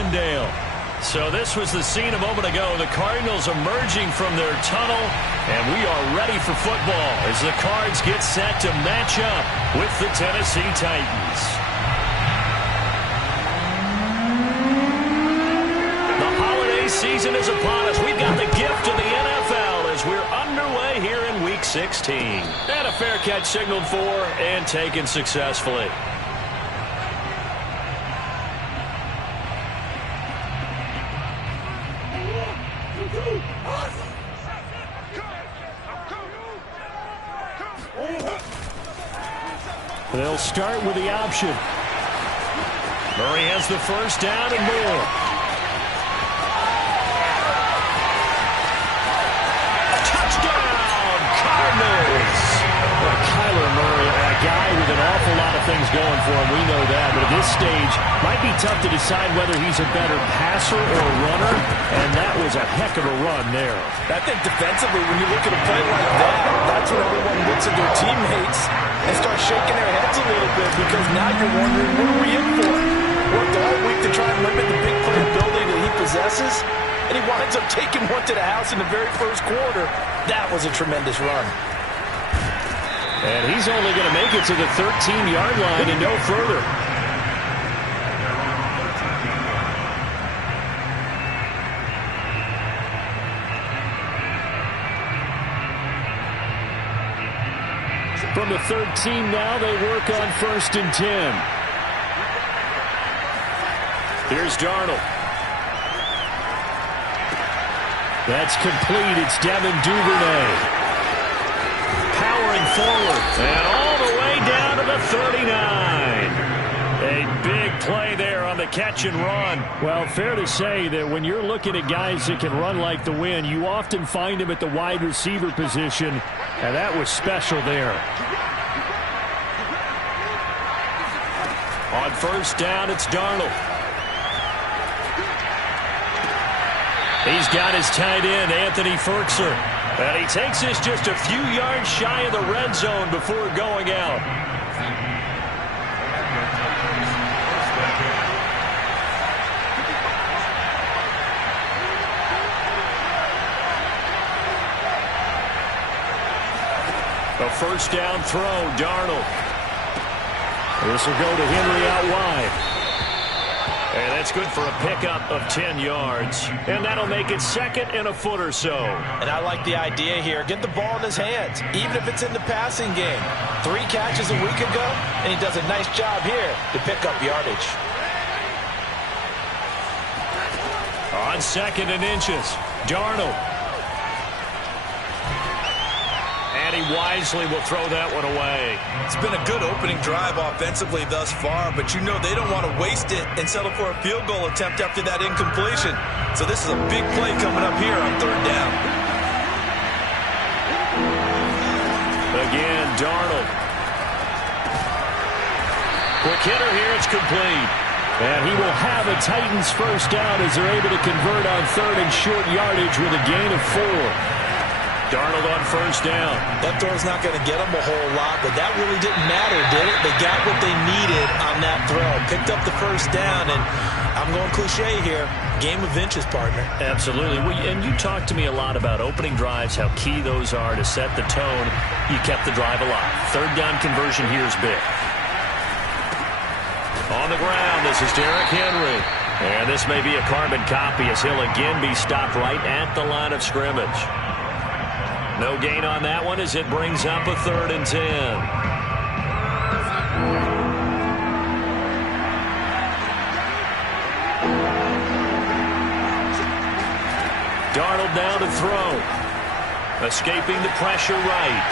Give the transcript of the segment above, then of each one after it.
Glendale. So this was the scene a moment ago. The Cardinals emerging from their tunnel, and we are ready for football as the Cards get set to match up with the Tennessee Titans. The holiday season is upon us. We've got the gift of the NFL as we're underway here in Week 16. And a fair catch signaled for and taken successfully. They'll start with the option. Murray has the first down and more. Touchdown, Cardinals! Well, Kyler Murray, a guy with an awful lot of things going for him. We know that. But at this stage, might be tough to decide whether he's a better passer or runner. And that was a heck of a run there. I think defensively, when you look at a play like that, that's when everyone looks at their teammates and start shaking their heads a little bit, because now you're wondering, what are we in for? Worked all week to try and limit the big play ability that he possesses, and he winds up taking one to the house in the very first quarter. That was a tremendous run. And he's only going to make it to the 13-yard line and no further. From the 13 now, they work on 1st and 10. Here's Darnold. That's complete. It's Devin Duvernay. Powering forward. And all the way down to the 39. A big play there on the catch and run. Well, fair to say that when you're looking at guys that can run like the wind, you often find them at the wide receiver position, and that was special there. On 1st down, it's Darnold. He's got his tight end, Anthony Ferkser. And he takes this just a few yards shy of the red zone before going out. A 1st down throw, Darnold. This will go to Henry out wide. And that's good for a pickup of 10 yards. And that'll make it 2nd and a foot or so. And I like the idea here. Get the ball in his hands, even if it's in the passing game. 3 catches a week ago, and he does a nice job here to pick up yardage. On 2nd and inches, Darnold. And he wisely will throw that one away. It's been a good opening drive offensively thus far, but you know they don't want to waste it and settle for a field goal attempt after that incompletion. So this is a big play coming up here on 3rd down. Again, Darnold. Quick hitter here, it's complete. And he will have a Titans first down as they're able to convert on 3rd and short yardage with a gain of 4. Darnold on 1st down. That throw's not going to get them a whole lot, but that really didn't matter, did it? They got what they needed on that throw. Picked up the 1st down, and I'm going cliche here. Game of inches, partner. Absolutely. And you talked to me a lot about opening drives, how key those are to set the tone. You kept the drive alive. 3rd down conversion here is big. On the ground, this is Derrick Henry. And this may be a carbon copy as he'll again be stopped right at the line of scrimmage. No gain on that one as it brings up a 3rd and 10. Darnold now to throw. Escaping the pressure right.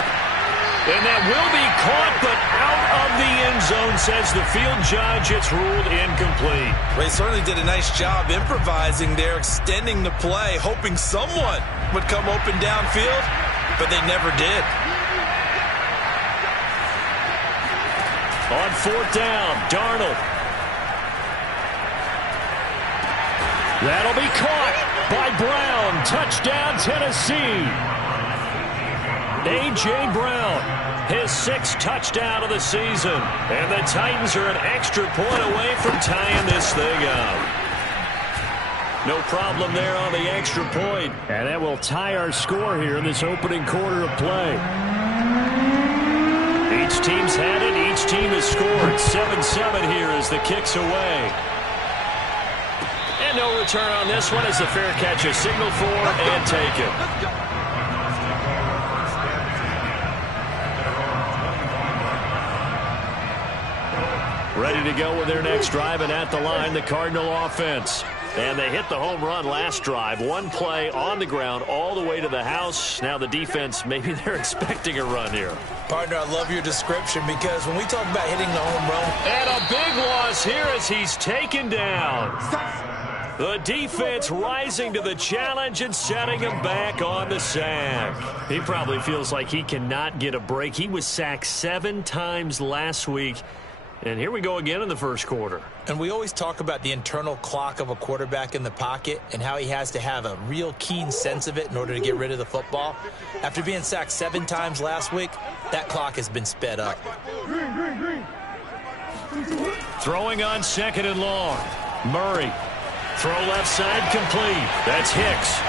And that will be caught, but out of the end zone, says the field judge. It's ruled incomplete. They certainly did a nice job improvising there, extending the play, hoping someone would come open downfield. But they never did. On 4th down, Darnold. That'll be caught by Brown. Touchdown, Tennessee. A.J. Brown, his 6th touchdown of the season. And the Titans are an extra point away from tying this thing up. No problem there on the extra point. And that will tie our score here in this opening quarter of play. Each team's had it. Each team has scored. 7-7 here as the kick's away. And no return on this one as the fair catch is signaled for and taken. Ready to go with their next drive, and at the line, the Cardinal offense. And they hit the home run last drive. One play on the ground all the way to the house. Now the defense, maybe they're expecting a run here. Partner, I love your description because when we talk about hitting the home run. And a big loss here as he's taken down. The defense rising to the challenge and setting him back on the sack. He probably feels like he cannot get a break. He was sacked 7 times last week. And here we go again in the first quarter. And we always talk about the internal clock of a quarterback in the pocket and how he has to have a real keen sense of it in order to get rid of the football. After being sacked 7 times last week, that clock has been sped up. Throwing on 2nd and long. Murray. Throw left side complete. That's Hicks.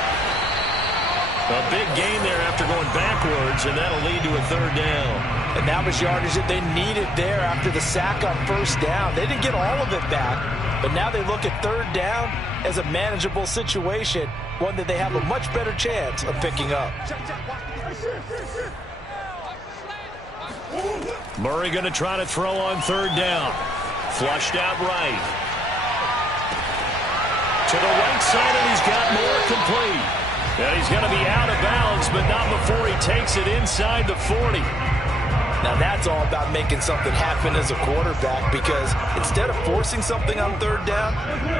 A big gain there after going backwards, and that'll lead to a 3rd down. And that was yardage that they needed there after the sack on 1st down. They didn't get all of it back, but now they look at 3rd down as a manageable situation, one that they have a much better chance of picking up. Murray going to try to throw on 3rd down. Flushed out right. To the right side, and he's got more complete. And he's going to be out of bounds, but not before he takes it inside the 40. Now that's all about making something happen as a quarterback, because instead of forcing something on 3rd down,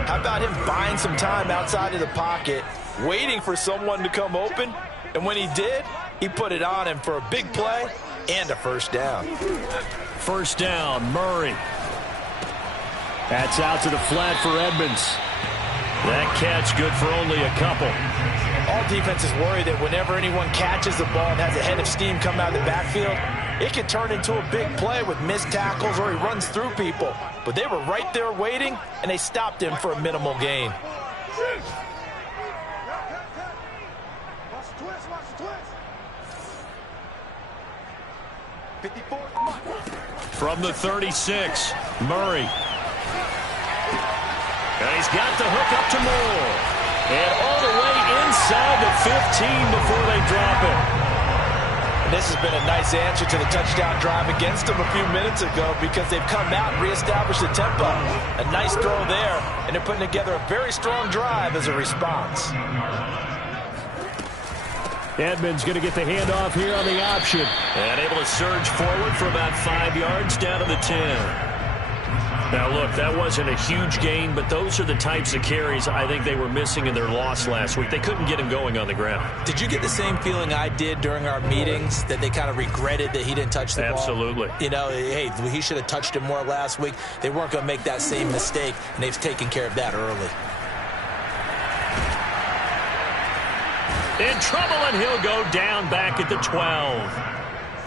how about him buying some time outside of the pocket, waiting for someone to come open, and when he did, he put it on him for a big play and a 1st down. 1st down, Murray. That's out to the flat for Edmonds. That catch good for only a couple. All defenses worry that whenever anyone catches the ball and has a head of steam come out of the backfield, it can turn into a big play with missed tackles or he runs through people. But they were right there waiting, and they stopped him for a minimal gain. From the 36, Murray. And he's got the hook up to Moore. And all the way inside the 15 before they drop it. And this has been a nice answer to the touchdown drive against them a few minutes ago, because they've come out and reestablished the tempo. A nice throw there, and they're putting together a very strong drive as a response. Edmonds going to get the handoff here on the option. And able to surge forward for about 5 yards down to the 10. Now, look, that wasn't a huge gain, but those are the types of carries I think they were missing in their loss last week. They couldn't get him going on the ground. Did you get the same feeling I did during our meetings, that they kind of regretted that he didn't touch the ball? Absolutely. You know, hey, he should have touched it more last week. They weren't going to make that same mistake, and they've taken care of that early. In trouble, and he'll go down back at the 12.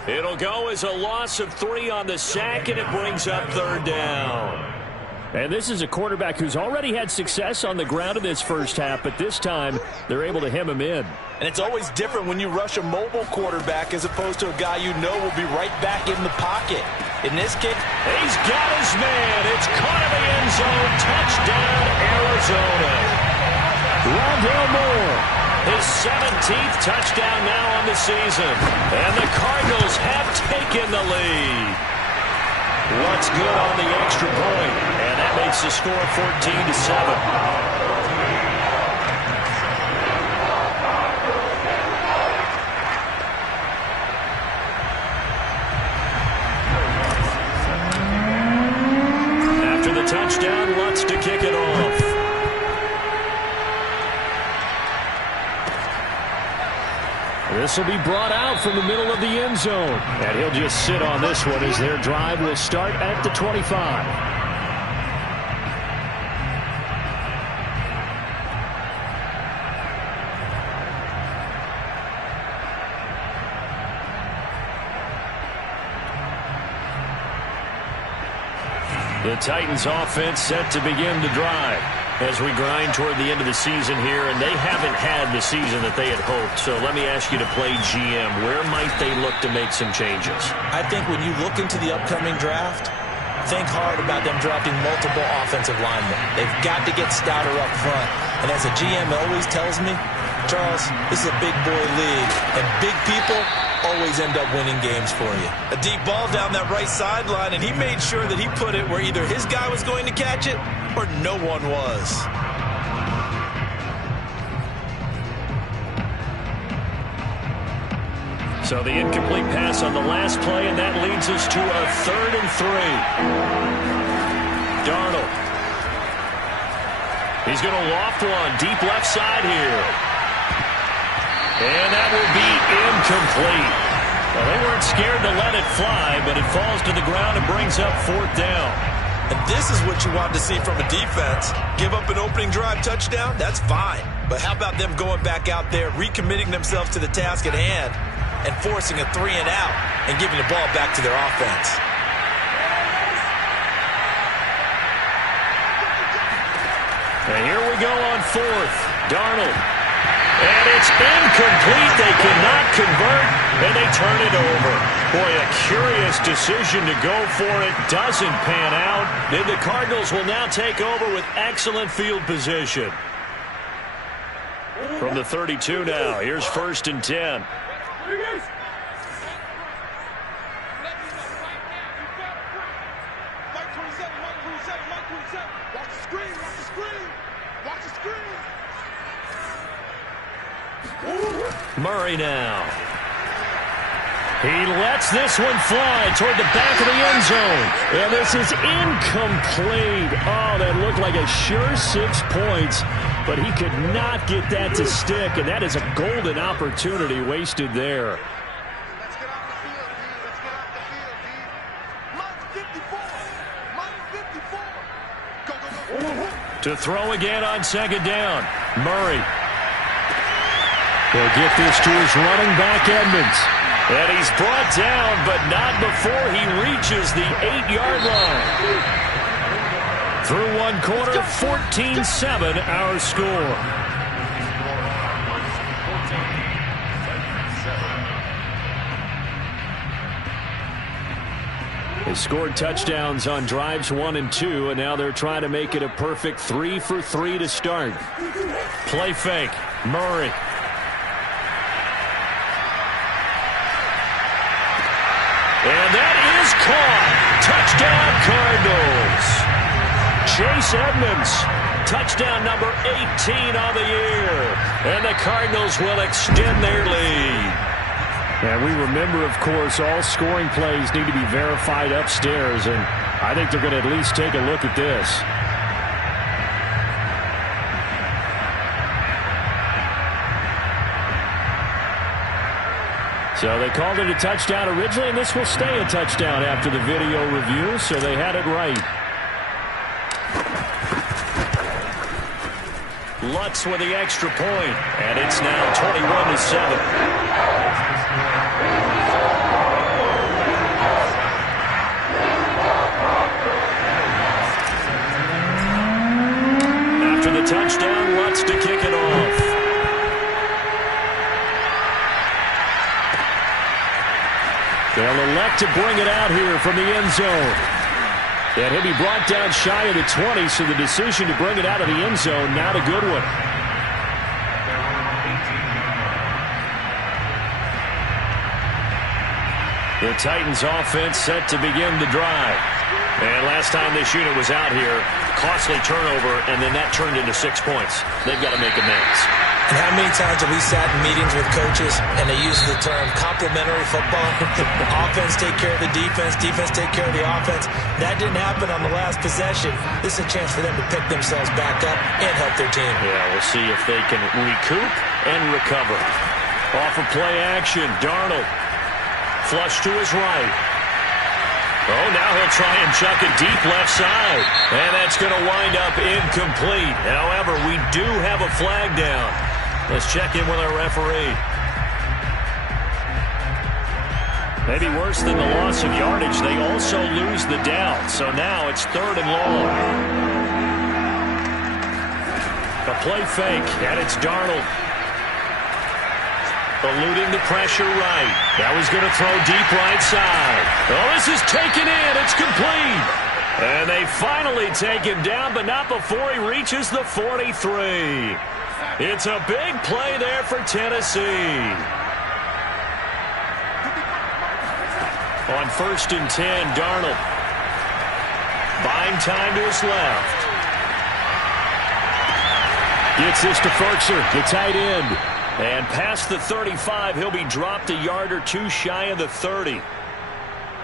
It'll go as a loss of 3 on the sack, and it brings up 3rd down. And this is a quarterback who's already had success on the ground in this first half, but this time they're able to hem him in. And it's always different when you rush a mobile quarterback as opposed to a guy you know will be right back in the pocket. In this case, he's got his man. It's caught in the end zone. Touchdown, Arizona. Rondale Moore. His 17th touchdown now on the season. And the Cardinals have taken the lead. What's good on the extra point? And that makes the score 14-7. Touchdown, Lutz to kick it off. This will be brought out from the middle of the end zone. And he'll just sit on this one as their drive will start at the 25. The Titans offense set to begin the drive. as we grind toward the end of the season here, and they haven't had the season that they had hoped. So let me ask you to play GM. Where might they look to make some changes? I think when you look into the upcoming draft, think hard about them drafting multiple offensive linemen. They've got to get stouter up front. And as a GM always tells me, Charles, this is a big boy league, and big people always end up winning games for you. A deep ball down that right sideline, and he made sure that he put it where either his guy was going to catch it or no one was. So the incomplete pass on the last play, and that leads us to a 3rd and 3. Darnold. He's going to loft one deep left side here. And that will be incomplete. Well, they weren't scared to let it fly, but it falls to the ground and brings up 4th down. And this is what you want to see from a defense. Give up an opening drive touchdown, that's fine. But how about them going back out there, recommitting themselves to the task at hand, and forcing a 3 and out and giving the ball back to their offense. And here we go on 4th. Darnold. And it's incomplete. They cannot convert, and they turn it over. Boy, a curious decision to go for it. Doesn't pan out. And the Cardinals will now take over with excellent field position. From the 32 now, here's 1st and 10. Murray now. He lets this one fly toward the back of the end zone. And this is incomplete. Oh, that looked like a sure 6 points. But he could not get that to stick. And that is a golden opportunity wasted there. Let's get off the field, D. Let's get off the field, D. Minus 54. Minus 54. Go, go, go. To throw again on 2nd down. Murray. He'll get this to his running back, Edmonds. And he's brought down, but not before he reaches the 8-yard line. Through one quarter, 14-7 our score. They scored touchdowns on drives 1 and 2, and now they're trying to make it a perfect 3 for 3 to start. Play fake. Murray. And that is caught. Touchdown, Cardinals. Chase Edmonds, touchdown number 18 on the year. And the Cardinals will extend their lead. And we remember, of course, all scoring plays need to be verified upstairs. And I think they're going to at least take a look at this. So they called it a touchdown originally, and this will stay a touchdown after the video review, so they had it right. Lutz with the extra point, and it's now 21-7. After the touchdown, Lutz to kick it off. They'll elect to bring it out here from the end zone. And he'll be brought down shy of the 20, so the decision to bring it out of the end zone, not a good one. The Titans offense set to begin the drive. And last time this unit was out here, costly turnover, and then that turned into 6 points. They've got to make amends. And how many times have we sat in meetings with coaches and they use the term complementary football? Offense take care of the defense, defense take care of the offense. That didn't happen on the last possession. This is a chance for them to pick themselves back up and help their team. Yeah, we'll see if they can recoup and recover. Off of play action, Darnold. Flush to his right. Oh, now he'll try and chuck it deep left side. And that's going to wind up incomplete. However, we do have a flag down. Let's check in with our referee. Maybe worse than the loss of yardage, they also lose the down. So now it's 3rd and long. A play fake, and it's Darnold. Eluding the pressure right. Now he's going to throw deep right side. Oh, this is taken in. It's complete. And they finally take him down, but not before he reaches the 43. It's a big play there for Tennessee. On 1st and 10, Darnold. Buying time to his left. Gets this to Ferkser, the tight end. And past the 35, he'll be dropped a yard or two shy of the 30.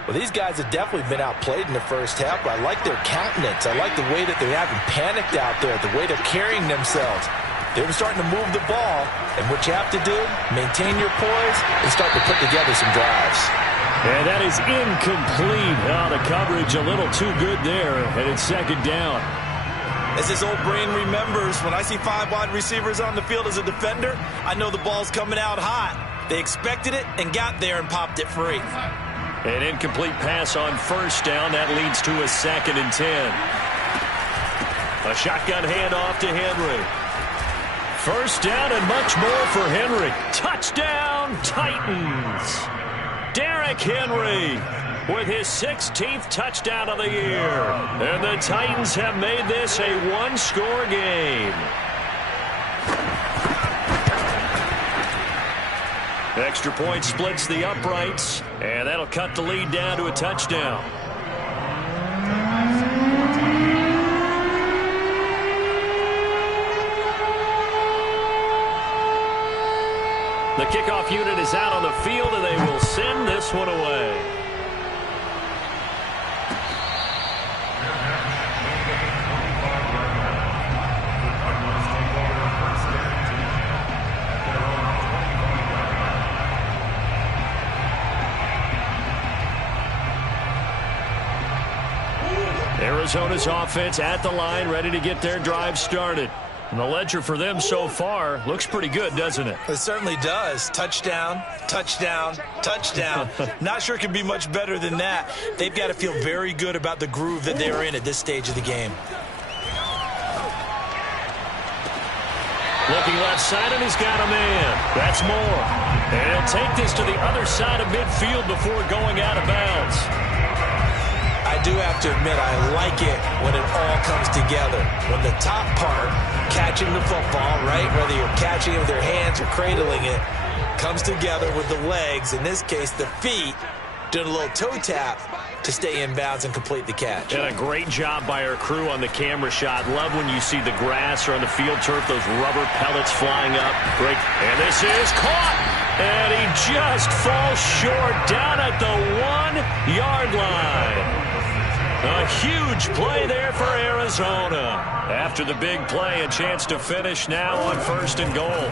Well, these guys have definitely been outplayed in the first half, but I like their countenance. I like the way that they haven't panicked out there, the way they're carrying themselves. They're starting to move the ball, and what you have to do, maintain your poise and start to put together some drives. And that is incomplete. Oh, the coverage a little too good there, and it's 2nd down. As his old brain remembers, when I see 5 wide receivers on the field as a defender, I know the ball's coming out hot. They expected it and got there and popped it free. An incomplete pass on 1st down. That leads to a 2nd and 10. A shotgun handoff to Henry. 1st down and much more for Henry. Touchdown, Titans. Derrick Henry with his 16th touchdown of the year. And the Titans have made this a one-score game. Extra point splits the uprights, and that'll cut the lead down to a touchdown. The kickoff unit is out on the field, and they will send this one away. Arizona's offense at the line, ready to get their drive started. And the ledger for them so far looks pretty good, doesn't it? It certainly does. Touchdown, touchdown, touchdown. Not sure it can be much better than that. They've got to feel very good about the groove that they're in at this stage of the game. Looking left side, and he's got a man. That's Moore. And he'll take this to the other side of midfield before going out of bounds. I do have to admit, I like it when it all comes together. When the top part, catching the football, right, whether you're catching it with your hands or cradling it, comes together with the legs, in this case the feet, doing a little toe tap to stay in bounds and complete the catch. And a great job by our crew on the camera shot. Love when you see the grass or on the field turf, those rubber pellets flying up. Great. And this is caught. And he just falls short down at the 1-yard line. A huge play there for Arizona. After the big play, a chance to finish now on 1st and goal.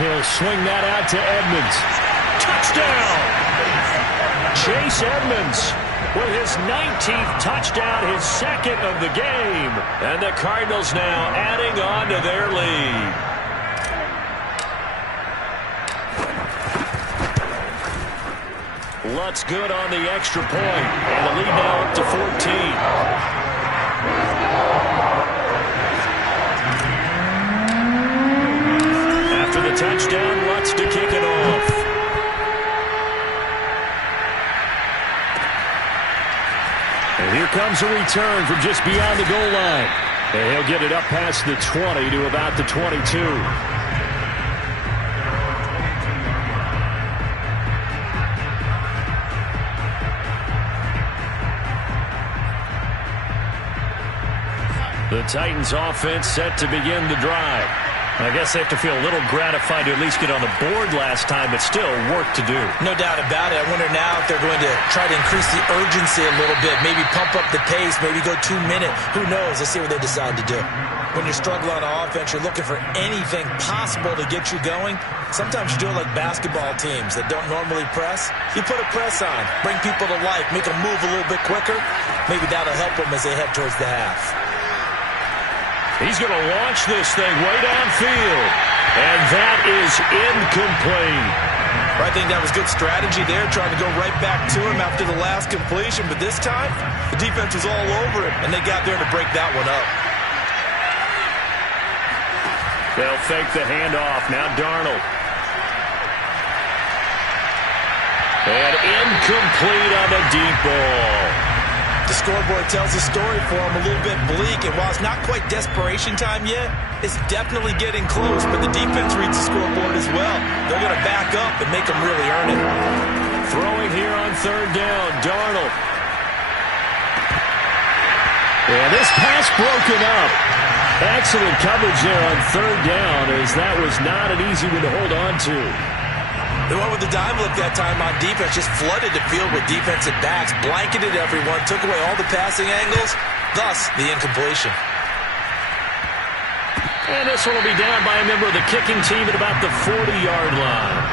He'll swing that out to Edmonds. Touchdown! Chase Edmonds with his 19th touchdown, his 2nd of the game. And the Cardinals now adding on to their lead. Lutz good on the extra point, and the lead now up to 14. After the touchdown, Lutz to kick it off. And here comes a return from just beyond the goal line. And he'll get it up past the 20 to about the 22. The Titans offense set to begin the drive. I guess they have to feel a little gratified to at least get on the board last time, but still work to do. No doubt about it. I wonder now if they're going to try to increase the urgency a little bit, maybe pump up the pace, maybe go 2-minute. Who knows? Let's see what they decide to do. When you're struggling on offense, you're looking for anything possible to get you going. Sometimes you do it like basketball teams that don't normally press. You put a press on, bring people to life, make them move a little bit quicker. Maybe that'll help them as they head towards the half. He's going to launch this thing way downfield. And that is incomplete. I think that was good strategy there, trying to go right back to him after the last completion. But this time, the defense was all over him, and they got there to break that one up. They'll fake the handoff. Now Darnold. And incomplete on the deep ball. The scoreboard tells the story for him, a little bit bleak, and while it's not quite desperation time yet, it's definitely getting close, but the defense reads the scoreboard as well. They're going to back up and make them really earn it. Throwing here on third down, Darnold. And this pass broken up. Excellent coverage there on third down, as that was not an easy one to hold on to. They went with the dime look that time on defense, just flooded the field with defensive backs, blanketed everyone, took away all the passing angles, thus the incompletion. And this one will be down by a member of the kicking team at about the 40-yard line.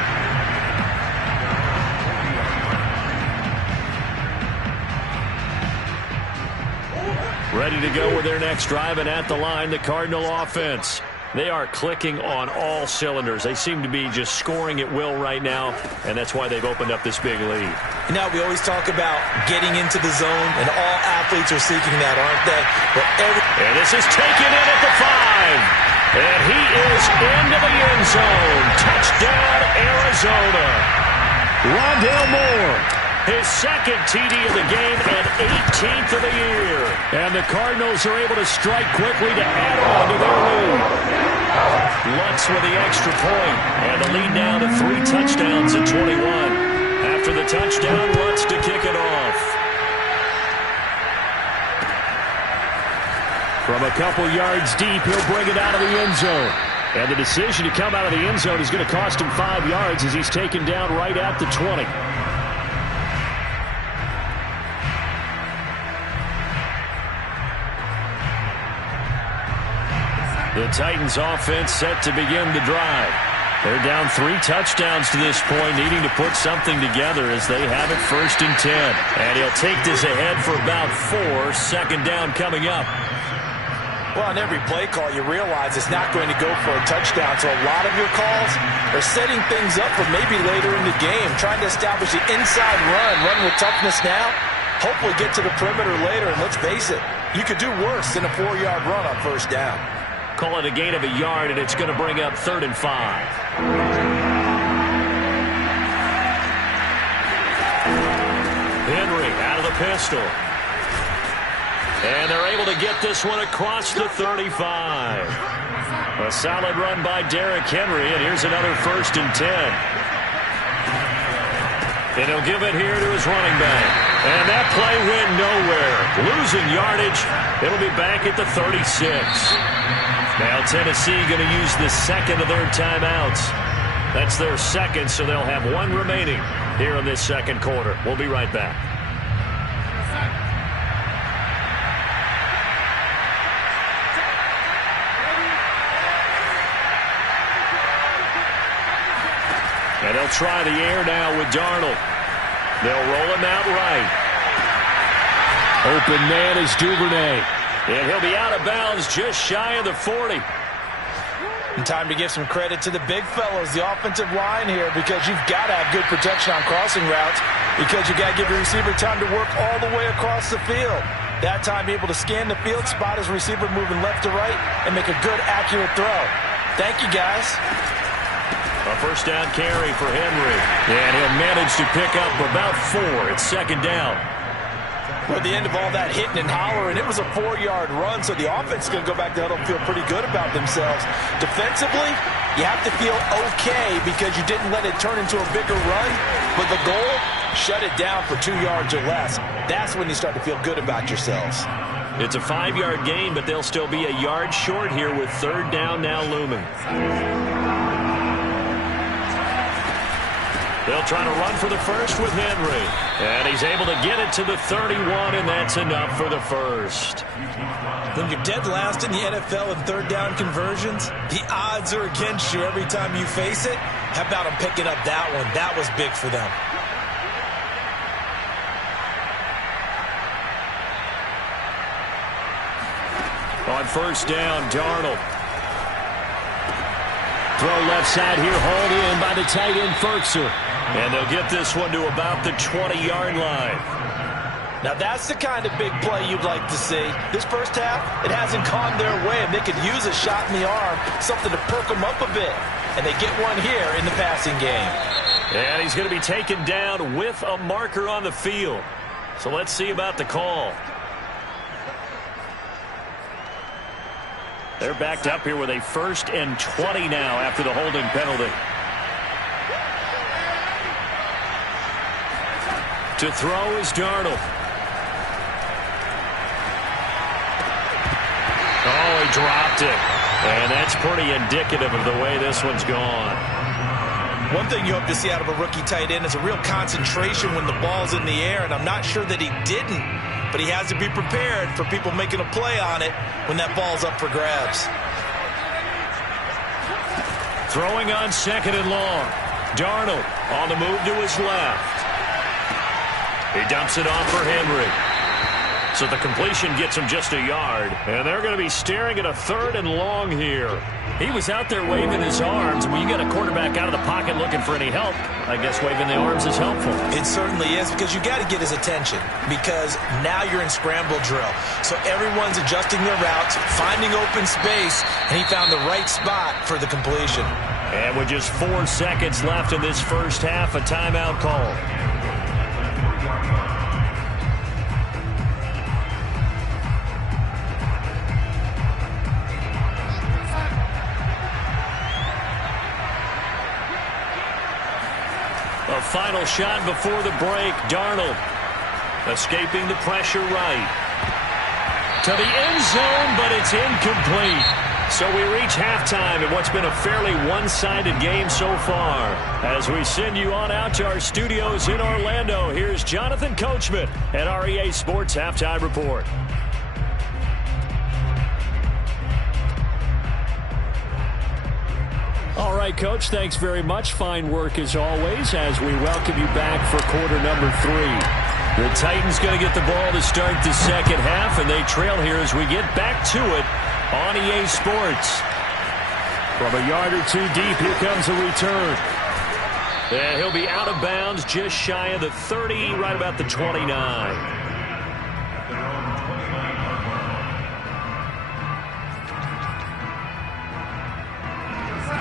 Ready to go with their next drive, and at the line, the Cardinal offense. They are clicking on all cylinders. They seem to be just scoring at will right now, and that's why they've opened up this big lead. You know, we always talk about getting into the zone, and all athletes are seeking that, aren't they? And this is taken in at the 5. And he is into the end zone. Touchdown, Arizona. Rondale Moore, his second TD of the game and 18th of the year. And the Cardinals are able to strike quickly to add on to their lead. Lutz with the extra point, and the lead now to 3 touchdowns at 21. After the touchdown, Lutz to kick it off. From a couple yards deep, he'll bring it out of the end zone. And the decision to come out of the end zone is going to cost him 5 yards as he's taken down right at the 20. The Titans offense set to begin the drive. They're down 3 touchdowns to this point, needing to put something together as they have it 1st and 10. And he'll take this ahead for about 4. Second down coming up. Well, on every play call, you realize it's not going to go for a touchdown. So a lot of your calls are setting things up for maybe later in the game, trying to establish the inside run with toughness now. Hopefully get to the perimeter later, and let's face it, you could do worse than a 4-yard run on 1st down. Call it a gain of a yard, and it's going to bring up 3rd and 5. Henry out of the pistol. And they're able to get this one across the 35. A solid run by Derrick Henry, and here's another 1st and 10. And he'll give it here to his running back. And that play went nowhere. Losing yardage. It'll be back at the 36. Now Tennessee going to use the second of their timeouts. That's their second, so they'll have 1 remaining here in this second quarter. We'll be right back. And they'll try the air now with Darnold. They'll roll him out right. Open man is Duvernay. And he'll be out of bounds just shy of the 40. And time to give some credit to the big fellows, the offensive line here, because you've got to have good protection on crossing routes, because you got to give your receiver time to work all the way across the field. That time able to scan the field, spot his receiver moving left to right, and make a good, accurate throw. Thank you, guys. A 1st down carry for Henry. And he'll manage to pick up about 4. It's 2nd down. Well, at the end of all that hitting and hollering, it was a 4-yard run, so the offense is going to go back to huddle and feel pretty good about themselves. Defensively, you have to feel okay because you didn't let it turn into a bigger run, but the goal, shut it down for 2 yards or less. That's when you start to feel good about yourselves. It's a 5-yard gain, but they'll still be a yard short here with 3rd down now looming. They'll try to run for the first with Henry. And he's able to get it to the 31, and that's enough for the first. When you're dead last in the NFL in 3rd down conversions, the odds are against you every time you face it. How about them picking up that one? That was big for them. On 1st down, Darnold. Throw left side here, hauled in by the tight end, Ferkser. And they'll get this one to about the 20-yard line. Now that's the kind of big play you'd like to see. This first half, it hasn't gone their way, and they could use a shot in the arm, something to perk them up a bit. And they get one here in the passing game. And he's going to be taken down with a marker on the field. So let's see about the call. They're backed up here with a 1st and 20 now after the holding penalty. To throw is Darnold. Oh, he dropped it. And that's pretty indicative of the way this one's gone. One thing you hope to see out of a rookie tight end is a real concentration when the ball's in the air, and I'm not sure that he didn't, but he has to be prepared for people making a play on it when that ball's up for grabs. Throwing on 2nd and long. Darnold on the move to his left. He dumps it off for Henry. So the completion gets him just a yard. And they're going to be staring at a 3rd and long here. He was out there waving his arms. When you get a quarterback out of the pocket looking for any help, I guess waving the arms is helpful. It certainly is, because you got to get his attention, because now you're in scramble drill. So everyone's adjusting their routes, finding open space, and he found the right spot for the completion. And with just 4 seconds left in this first half, a timeout call. A final shot before the break. Darnold escaping the pressure right. To the end zone, but it's incomplete. So we reach halftime in what's been a fairly one-sided game so far. As we send you on out to our studios in Orlando, here's Jonathan Coachman at REA Sports Halftime Report. All right, Coach, thanks very much. Fine work as always as we welcome you back for quarter number 3. The Titans going to get the ball to start the second half, and they trail here as we get back to it on EA Sports. From a yard or 2 deep, here comes a return. And he'll be out of bounds just shy of the 30, right about the 29.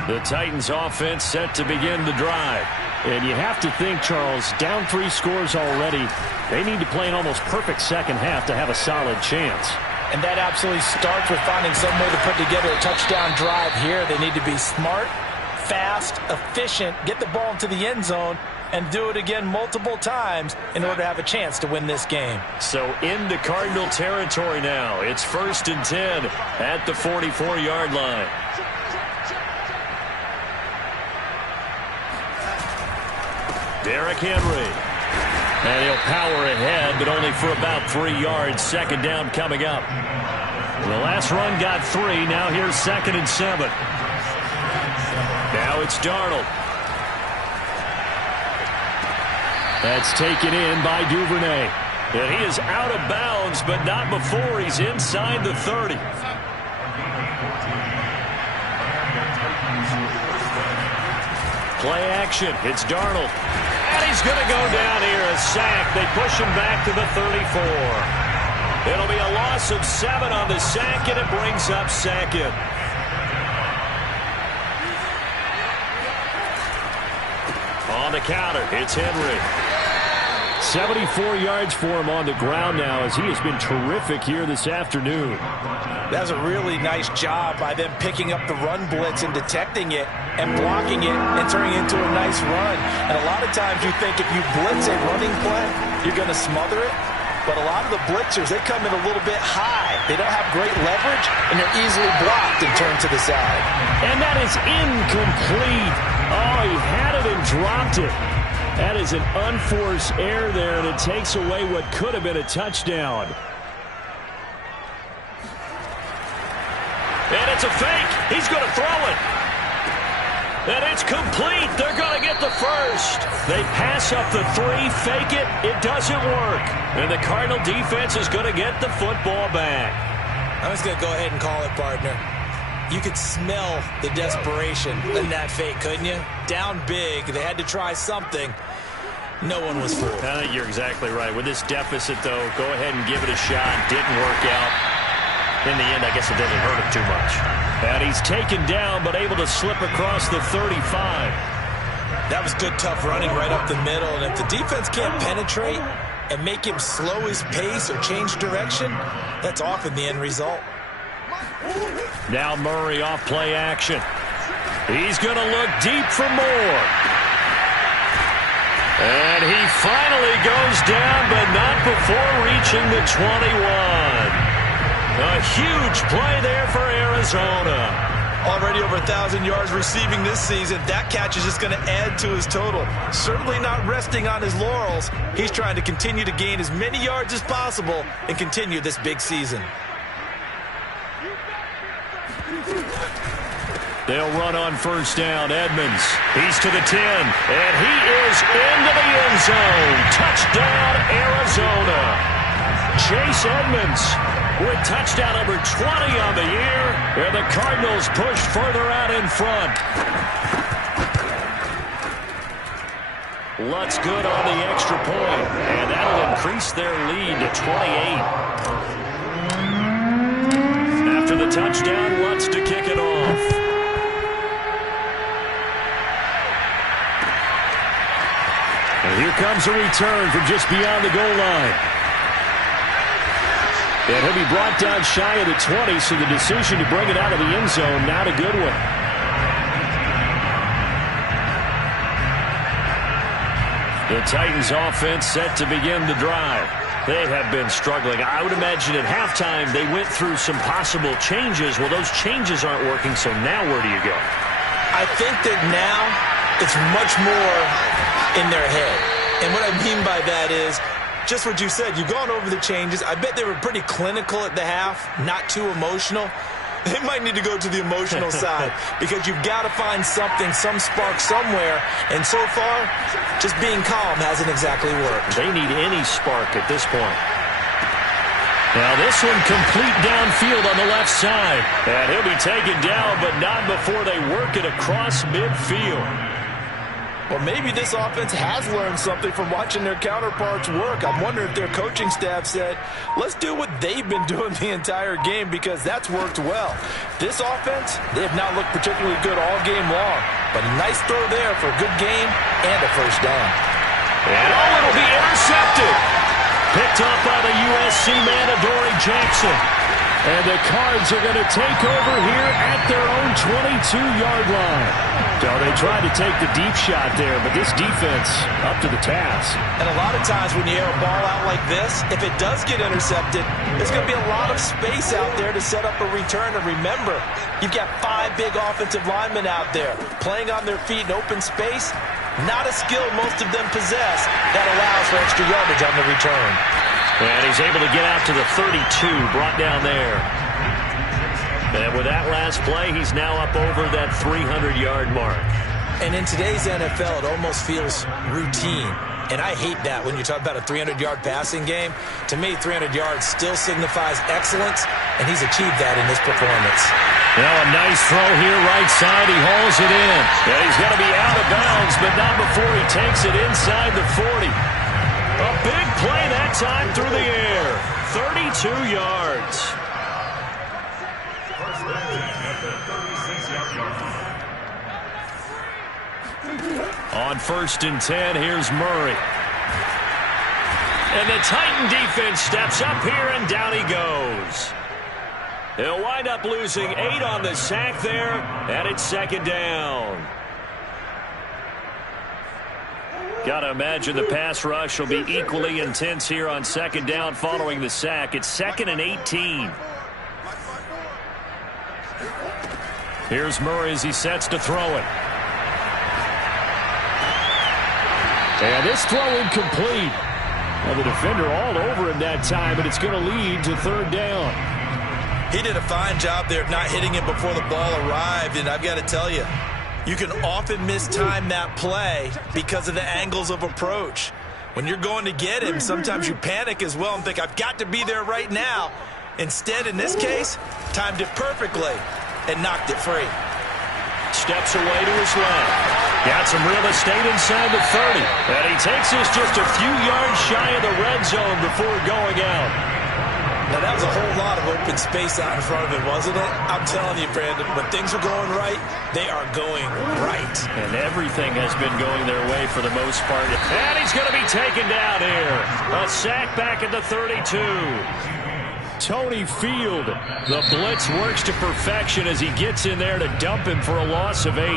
The Titans offense set to begin the drive. And you have to think, Charles, down 3 scores already. They need to play an almost perfect second half to have a solid chance. And that absolutely starts with finding some way to put together a touchdown drive here. They need to be smart, fast, efficient, get the ball into the end zone, and do it again multiple times in order to have a chance to win this game. So into Cardinal territory now. It's 1st and 10 at the 44-yard line. Derrick Henry. And he'll power ahead, but only for about 3 yards. 2nd down coming up. The last run got 3. Now here's 2nd and 7. Now it's Darnold. That's taken in by Duvernay. And he is out of bounds, but not before he's inside the 30. Play action. It's Darnold. And he's going to go down here. A sack. They push him back to the 34. It'll be a loss of 7 on the sack, and it brings up 2nd. On the counter, it's Henry. 74 yards for him on the ground now, as he has been terrific here this afternoon. That's a really nice job by them picking up the run blitz and detecting it and blocking it and turning it into a nice run. And a lot of times you think if you blitz a running play, you're going to smother it. But a lot of the blitzers, they come in a little bit high. They don't have great leverage, and they're easily blocked and turned to the side. And that is incomplete. Oh, he had it and dropped it. That is an unforced error there, and it takes away what could have been a touchdown. And it's a fake. He's going to throw it. And it's complete. They're going to get the first. They pass up the 3, fake it. It doesn't work. And the Cardinal defense is going to get the football back. I'm just going to go ahead and call it, partner. You could smell the desperation in that fake, couldn't you? Down big. They had to try something. No one was fooled. I think you're exactly right. With this deficit, though, go ahead and give it a shot. Didn't work out. In the end, I guess it doesn't hurt him too much. And he's taken down, but able to slip across the 35. That was good, tough running right up the middle. And if the defense can't penetrate and make him slow his pace or change direction, that's often the end result. Now Murray off play action. He's going to look deep for more. And he finally goes down, but not before reaching the 21. A huge play there for Arizona. Already over 1,000 yards receiving this season. That catch is just going to add to his total. Certainly not resting on his laurels. He's trying to continue to gain as many yards as possible and continue this big season. They'll run on first down. Edmonds. He's to the 10. And he is into the end zone. Touchdown, Arizona. Chase Edmonds with touchdown number 20 on the year. And the Cardinals push further out in front. Lutz good on the extra point. And that'll increase their lead to 28. After the touchdown, Lutz to kick it off. And here comes a return from just beyond the goal line. And he'll be brought down shy of the 20, so the decision to bring it out of the end zone, not a good one. The Titans offense set to begin the drive. They have been struggling. I would imagine at halftime they went through some possible changes. Well, those changes aren't working, so now where do you go? I think that now it's much more in their head. And what I mean by that is just what you said. You've gone over the changes. I bet they were pretty clinical at the half, not too emotional. They might need to go to the emotional side because you've got to find something, some spark somewhere. And so far, just being calm hasn't exactly worked. They need any spark at this point. Now this one complete downfield on the left side. And he'll be taken down, but not before they work it across midfield. Well, maybe this offense has learned something from watching their counterparts work. I'm wondering if their coaching staff said, let's do what they've been doing the entire game because that's worked well. This offense, they have not looked particularly good all game long. But a nice throw there for a good game and a first down. And it'll be intercepted. Picked up by the USC man, Adoree Jackson. And the Cards are going to take over here at their own 22-yard line. So they tried to take the deep shot there, but this defense up to the task. And a lot of times when you air a ball out like this, if it does get intercepted, there's going to be a lot of space out there to set up a return. And remember, you've got 5 big offensive linemen out there playing on their feet in open space. Not a skill most of them possess that allows for extra yardage on the return. And he's able to get out to the 32, brought down there. And with that last play, he's now up over that 300-yard mark. And in today's NFL, it almost feels routine. And I hate that when you talk about a 300-yard passing game. To me, 300 yards still signifies excellence, and he's achieved that in this performance. Now a nice throw here right side. He hauls it in. And he's going to be out of bounds, but not before he takes it inside the 40. A big play that time through the air. 32 yards. On 1st and 10, here's Murray. And the Titan defense steps up here, and down he goes. He'll wind up losing 8 on the sack there, and it's 2nd down. Got to imagine the pass rush will be equally intense here on 2nd down following the sack. It's 2nd and 18. Here's Murray as he sets to throw it. And this throw incomplete. Well, the defender all over him that time, but it's going to lead to 3rd down. He did a fine job there of not hitting him before the ball arrived, and I've got to tell you, you can often mistime that play because of the angles of approach. When you're going to get him, sometimes you panic as well and think, I've got to be there right now. Instead, in this case, timed it perfectly. and knocked it free. Steps away to his left. Got some real estate inside the 30. And he takes this just a few yards shy of the red zone before going out. Now, that was a whole lot of open space out in front of him, wasn't it? I'm telling you, Brandon, when things are going right, they are going right. And everything has been going their way for the most part. And he's going to be taken down here. A sack back at the 32. Tony Field. The blitz works to perfection as he gets in there to dump him for a loss of 8.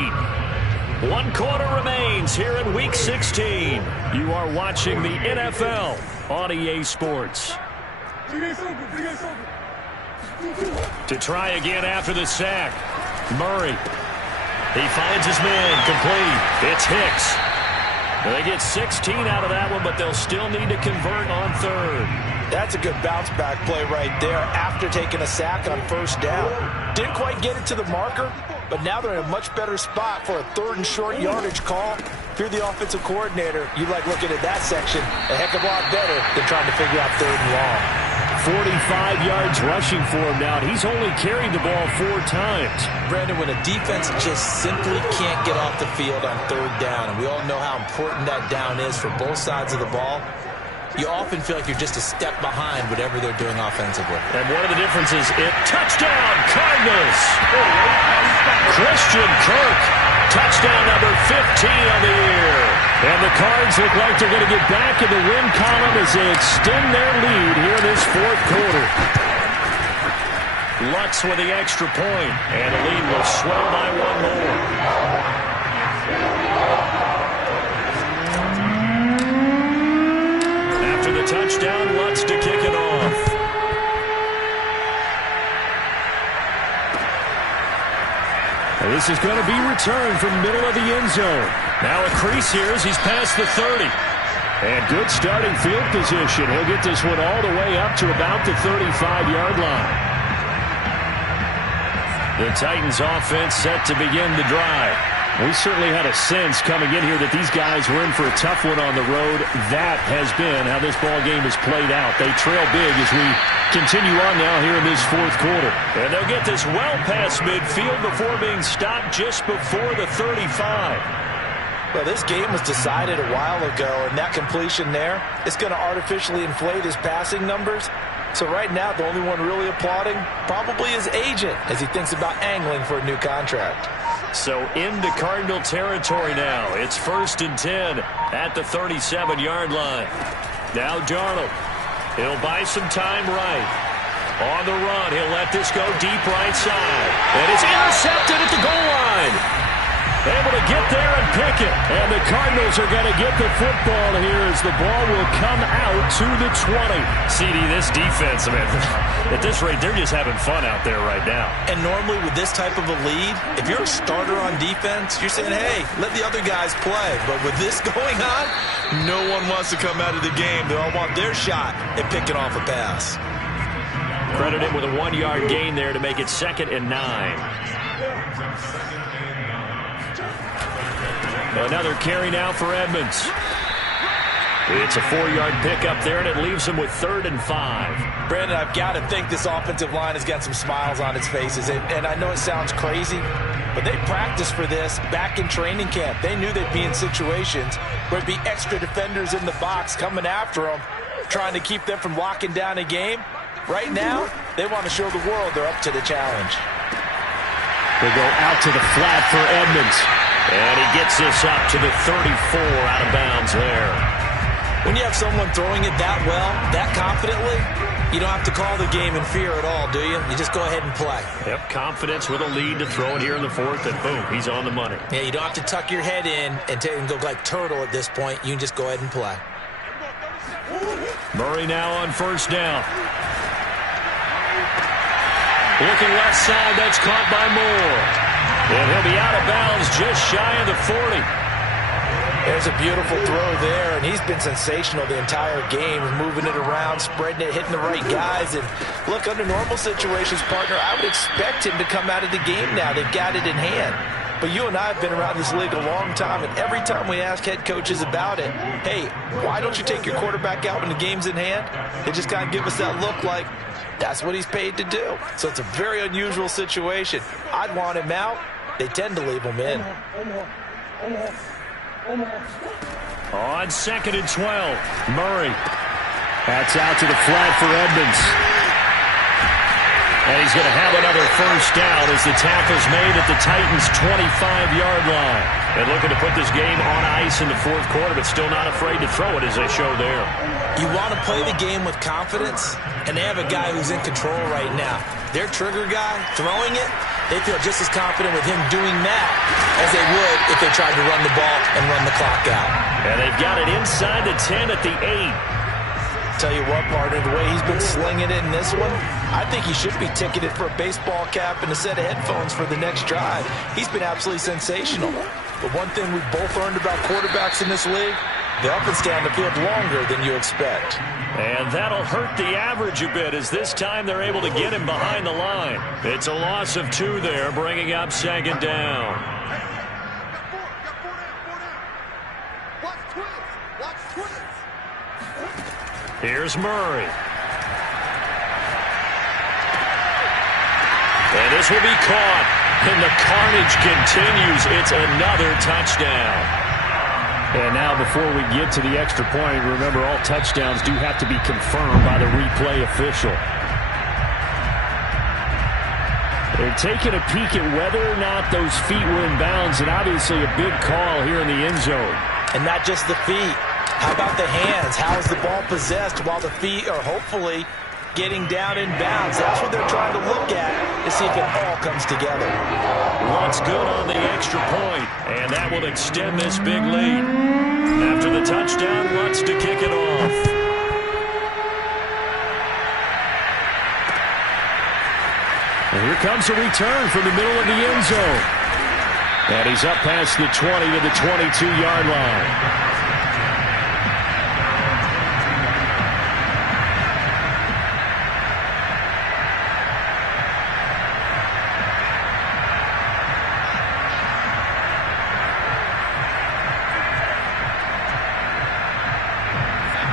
1 quarter remains here in Week 16. You are watching the NFL on EA Sports. To try again after the sack. Murray. He finds his man complete. It's Hicks. They get 16 out of that one, but they'll still need to convert on 3rd. That's a good bounce back play right there after taking a sack on 1st down. Didn't quite get it to the marker, but now they're in a much better spot for a 3rd and short yardage call. If you're the offensive coordinator, you like looking at that section a heck of a lot better than trying to figure out 3rd and long. 45 yards rushing for him now. He's only carried the ball 4 times. Brandon, when a defense just simply can't get off the field on 3rd down, and we all know how important that down is for both sides of the ball, you often feel like you're just a step behind whatever they're doing offensively. And one of the differences, touchdown, Cardinals! Christian Kirk, touchdown number 15 on the year. And the Cards look like they're going to get back in the win column as they extend their lead here in this 4th quarter. Lutz with the extra point, and the lead will swell by 1 more. After the touchdown, Lutz to kick it off. And this is going to be returned from the middle of the end zone. Now a crease here as he's past the 30. And good starting field position. He'll get this one all the way up to about the 35-yard line. The Titans offense set to begin the drive. We certainly had a sense coming in here that these guys were in for a tough one on the road. That has been how this ball game has played out. They trail big as we continue on now here in this 4th quarter. And they'll get this well past midfield before being stopped just before the 35. Well, this game was decided a while ago, and that completion there, it's going to artificially inflate his passing numbers. So right now, the only one really applauding probably his agent as he thinks about angling for a new contract. So into Cardinal territory now. It's 1st and 10 at the 37-yard line. Now Darnold. He'll buy some time right. On the run, he'll let this go deep right side. And it's intercepted at the goal line. Able to get there and pick it. And the Cardinals are going to get the football here as the ball will come out to the 20. CD, this defense, man, at this rate, they're just having fun out there right now. And normally with this type of a lead, if you're a starter on defense, you're saying, hey, let the other guys play. But with this going on, no one wants to come out of the game. They all want their shot at picking off a pass. Credit him with a 1-yard gain there to make it 2nd and 9. Another carry now for Edmonds. It's a 4-yard pickup there, and it leaves him with 3rd and 5. Brandon, I've got to think this offensive line has got some smiles on its faces. And I know it sounds crazy, but they practiced for this back in training camp. They knew they'd be in situations where there'd be extra defenders in the box coming after them, trying to keep them from locking down a game. Right now, they want to show the world they're up to the challenge. They go out to the flat for Edmonds. And he gets this up to the 34 out of bounds there. When you have someone throwing it that well, that confidently, you don't have to call the game in fear at all, do you? You just go ahead and play. Yep, confidence with a lead to throw it here in the 4th, and boom, he's on the money. Yeah, you don't have to tuck your head in and go like turtle at this point. You can just go ahead and play. Murray now on 1st down. Looking left side, that's caught by Moore. And he'll be out of bounds just shy of the 40. There's a beautiful throw there, and he's been sensational the entire game, moving it around, spreading it, hitting the right guys. And look, under normal situations, partner, I would expect him to come out of the game now. They've got it in hand. But you and I have been around this league a long time, and every time we ask head coaches about it, hey, why don't you take your quarterback out when the game's in hand? They just kind of give us that look like, That's what he's paid to do. So it's a very unusual situation. I'd want him out. They tend to leave him in. On 2nd and 12, Murray. That's out to the flat for Edmonds. And he's going to have another first down as the tackle's made at the Titans' 25-yard line. And looking to put this game on ice in the fourth quarter, but still not afraid to throw it as they show there. You want to play the game with confidence, and they have a guy who's in control right now. Their trigger guy, throwing it, they feel just as confident with him doing that as they would if they tried to run the ball and run the clock out. And they've got it inside the 10 at the 8. Tell you what, partner, the way he's been slinging it in this one, I think he should be ticketed for a baseball cap and a set of headphones for the next drive. He's been absolutely sensational. But one thing we've both learned about quarterbacks in this league, they often stay on the field longer than you expect. And that'll hurt the average a bit as this time they're able to get him behind the line. It's a loss of 2 there, bringing up 2nd down. Here's Murray. And this will be caught. And the carnage continues. It's another touchdown. And now before we get to the extra point, remember all touchdowns do have to be confirmed by the replay official. They're taking a peek at whether or not those feet were in bounds, and obviously a big call here in the end zone. And not just the feet. How about the hands? How is the ball possessed while the feet are hopefully getting down in bounds? That's what they're trying to look at to see if it all comes together. What's good on the extra point, and that will extend this big lead. After the touchdown, wants to kick it off. And here comes a return from the middle of the end zone. And he's up past the 20 to the 22-yard line.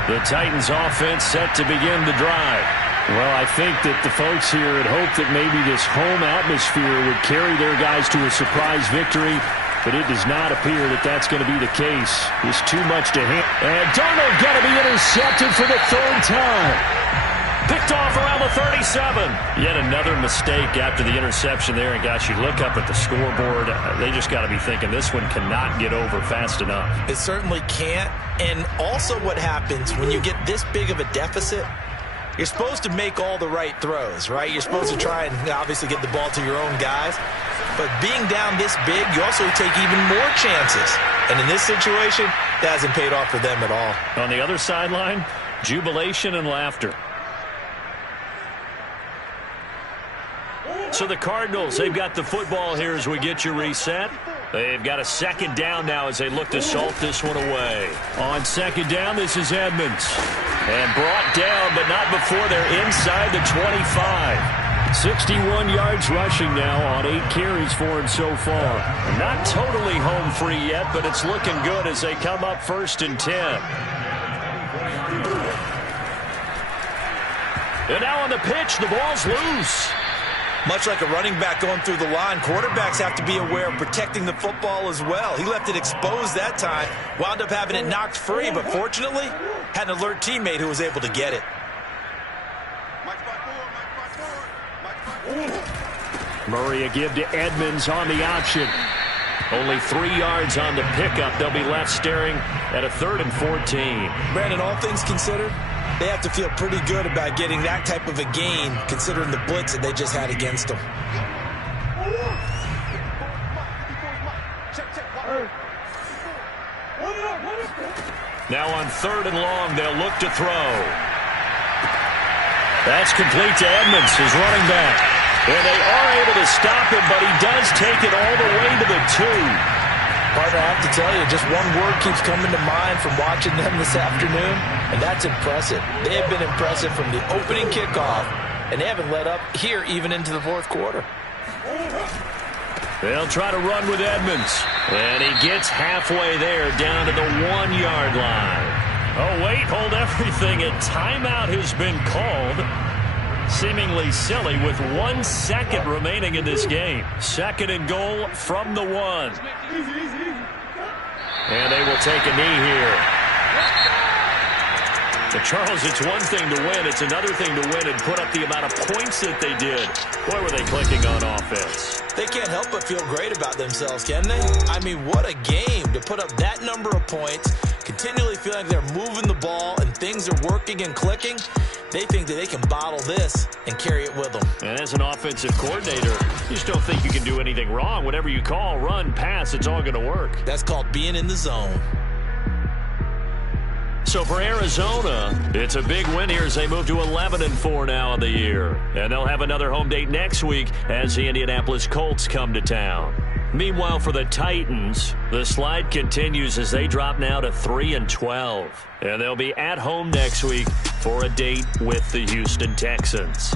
The Titans offense set to begin the drive. Well, I think that the folks here had hoped that maybe this home atmosphere would carry their guys to a surprise victory, but it does not appear that that's going to be the case. There's too much to handle. And Darnold going to be intercepted for the 3rd time. Picked off around the 37. Yet another mistake after the interception there. And, gosh, you look up at the scoreboard. They just got to be thinking this one cannot get over fast enough. It certainly can't. And also what happens when you get this big of a deficit, you're supposed to make all the right throws, right? You're supposed to try and obviously get the ball to your own guys. But being down this big, you also take even more chances. And in this situation, that hasn't paid off for them at all. On the other sideline, jubilation and laughter. So the Cardinals, they've got the football here as we get you reset. They've got a 2nd down now as they look to salt this one away. On 2nd down, this is Edmonds. And brought down, but not before they're inside the 25. 61 yards rushing now on 8 carries for him so far. Not totally home free yet, but it's looking good as they come up 1st and 10. And now on the pitch, the ball's loose. Much like a running back going through the line, quarterbacks have to be aware of protecting the football as well. He left it exposed that time, wound up having it knocked free, but fortunately, had an alert teammate who was able to get it. Murray a give to Edmonds on the option. Only 3 yards on the pickup. They'll be left staring at a 3rd and 14. Brandon, all things considered, they have to feel pretty good about getting that type of a gain, considering the blitz that they just had against them. Now on 3rd and long, they'll look to throw. That's complete to Edmonds, his running back. And they are able to stop him, but he does take it all the way to the 2. Partner, I have to tell you, just one word keeps coming to mind from watching them this afternoon, and that's impressive. They have been impressive from the opening kickoff, and they haven't let up here even into the 4th quarter. They'll try to run with Edmonds. And he gets halfway there down to the 1-yard line. Oh, wait, hold everything. A timeout has been called. Seemingly silly with 1 second remaining in this game. 2nd and goal from the 1. And they will take a knee here. But Charles, it's one thing to win. It's another thing to win and put up the amount of points that they did. Boy, were they clicking on offense. They can't help but feel great about themselves, can they? I mean, what a game to put up that number of points, continually feeling like they're moving the ball and things are working and clicking. They think that they can bottle this and carry it with them. And as an offensive coordinator, you just don't think you can do anything wrong. Whatever you call, run, pass, it's all going to work. That's called being in the zone. So for Arizona, it's a big win here as they move to 11-4 now on the year. And they'll have another home date next week as the Indianapolis Colts come to town. Meanwhile, for the Titans, the slide continues as they drop now to 3-12. And they'll be at home next week for a date with the Houston Texans.